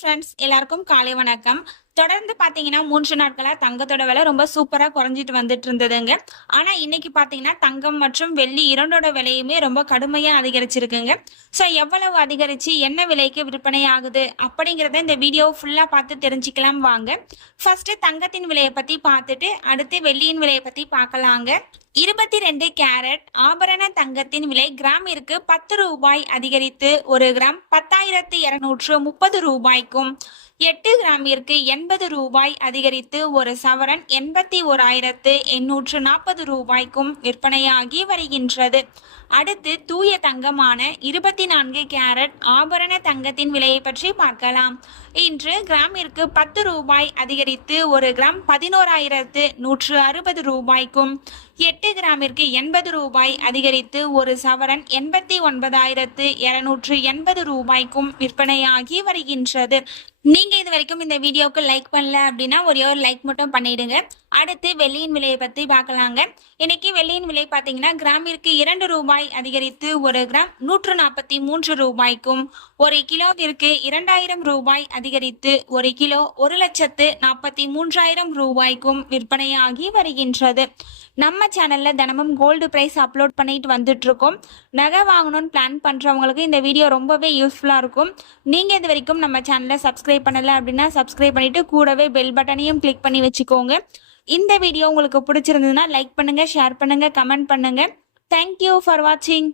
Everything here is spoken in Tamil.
ஃப்ரெண்ட்ஸ், எல்லாருக்கும் காலை வணக்கம். தொடர்ந்து பார்த்தீங்கன்னா 3 நாட்களா தங்கத்தோட விலை ரொம்ப சூப்பரா குறைஞ்சிட்டு வந்துட்டு இருந்ததுங்க. ஆனா இன்னைக்கு பார்த்தீங்கன்னா தங்கம் மற்றும் வெள்ளி இரண்டோட விலையுமே ரொம்ப கடுமையா அதிகரிச்சிருக்குங்க. ஸோ எவ்வளவு அதிகரிச்சு என்ன விலைக்கு விற்பனை ஆகுது அப்படிங்கிறத இந்த வீடியோ ஃபுல்லா பார்த்து தெரிஞ்சுக்கலாம் வாங்க. ஃபர்ஸ்ட் தங்கத்தின் விலையை பத்தி பார்த்துட்டு அடுத்து வெள்ளியின் விலையை பத்தி பார்க்கலாங்க. 22 கேரட் ஆபரண தங்கத்தின் விலை கிராமிற்கு 10 ரூபாய் அதிகரித்து 1 கிராம் 10,230 ரூபாய்க்கும், 8 கிராமிற்கு 80 ரூபாய் அதிகரித்து 1 சவரன் 81,840 ரூபாய்க்கும் விற்பனையாகி வருகின்றது. அடுத்து தூய தங்கமான 24 கேரட் ஆபரண தங்கத்தின் விலையை பற்றி பார்க்கலாம். இன்று கிராமிற்கு 10 ரூபாய் அதிகரித்து 1 கிராம் 11,160 ரூபாய்க்கும், 8 கிராமிற்கு 80 ரூபாய் அதிகரித்து 1 சவரன் 89,280 ரூபாய்க்கும் விற்பனையாகி வருகின்றது. நீங்க இது வரைக்கும் இந்த வீடியோக்கு லைக் பண்ணல அப்படின்னா ஒரே ஒரு லைக் மட்டும் பண்ணிடுங்க. அடுத்து வெள்ளியின் விலையை பத்தி பார்க்கலாங்க. இன்னைக்கு வெள்ளியின் விலை பார்த்தீங்கன்னா கிராமிற்கு 2 ரூபாய் அதிகரித்து 1 கிராம் 143 ரூபாய்க்கும், 1 கிலோவிற்கு 2000 ரூபாய் அதிகரித்து 1 கிலோ 1,43,000 ரூபாய்க்கும் விற்பனையாகி வருகின்றது. நம்ம சேனல்ல தினமும் கோல்டு பிரைஸ் அப்லோட் பண்ணிட்டு வந்துட்டு இருக்கோம். நகை வாங்கணும்னு பிளான் பண்றவங்களுக்கு இந்த வீடியோ ரொம்பவே யூஸ்ஃபுல்லா இருக்கும். நீங்க இது வரைக்கும் நம்ம சேனலை சப்ஸ்கிரைப் பண்ணல அப்படின்னா சப்ஸ்கிரைப் பண்ணிட்டு கூடவே பெல் பட்டனையும் கிளிக் பண்ணி வச்சுக்கோங்க. இந்த வீடியோ உங்களுக்கு பிடிச்சிருந்ததுன்னா லைக் பண்ணுங்க, ஷேர் பண்ணுங்க, கமெண்ட் பண்ணுங்க. தேங்க்யூ ஃபார் வாட்சிங்.